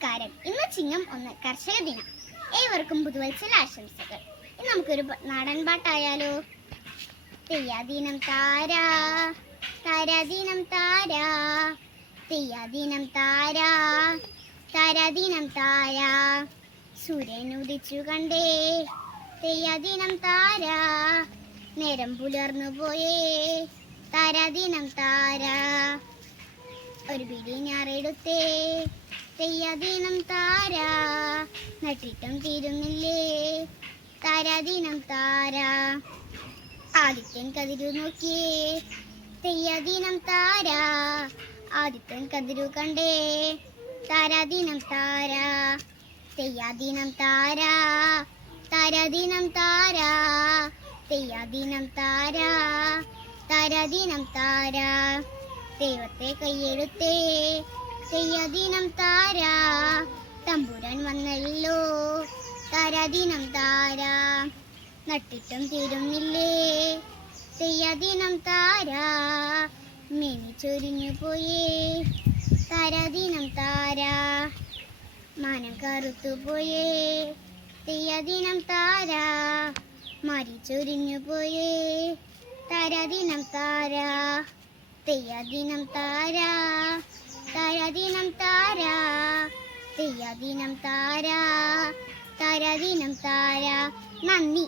നമസ്കാരം. ഇന്ന് ചിങ്ങം 1 കർഷക ദിനം. ഏവർക്കും പുതുവത്സര ആശംസകൾ. ഇന്ന് നമുക്കൊരു നാടൻ പാട്ടായാലോ? തെയ്യാദീനം താരാ താരാദീനം താരാ, തെയ്യാദീനം താരാ താരാദീനം താരാ, സൂര്യൻ ഉദിച്ചു കണ്ടേ തെയ്യാദീനം താരാ, നേരം പുലർന്നു പോയേ താരാദീനം താരാ, ഒരു പിടി ഞാറെടുത്തേ തെയ്യാദീനം താരാ, നട്ടിട്ടും തീരുന്നില്ലേ താരാദീനം താരാ, ആദിത്യൻ കതിരു നോക്കിയേ തെയ്യാദീനം താരാ, ആദിത്യൻ കതിരു കണ്ടേ താരാദീനം താരാ, തെയ്യാദീനം താരാ താരാദീനം താരാ, തെയ്യാദീനം താരാ താരാദീനം താരാ, ദൈവത്തെ കൈയെടുത്തേ തെയ്യാദീനം താരാ, തമ്പുരാൻ വന്നല്ലോ താരാദീനം താരാ, നട്ടിട്ടും തീരുന്നില്ലേ തെയ്യാദീനം താരാ, മിനി ചൊരിഞ്ഞു പോയേ താരാദീനം താരാ, മാനം കറുത്തുപോയേ തെയ്യാദീനം താരാ, മരി ചൊരിഞ്ഞു പോയേ താരാദീനം താരാ, തെയ്യാദീനം താരാ താരാദീനം താരാ, തെയ്യാദീനം താരാ താരാദീനം താരാ. നന്ദി.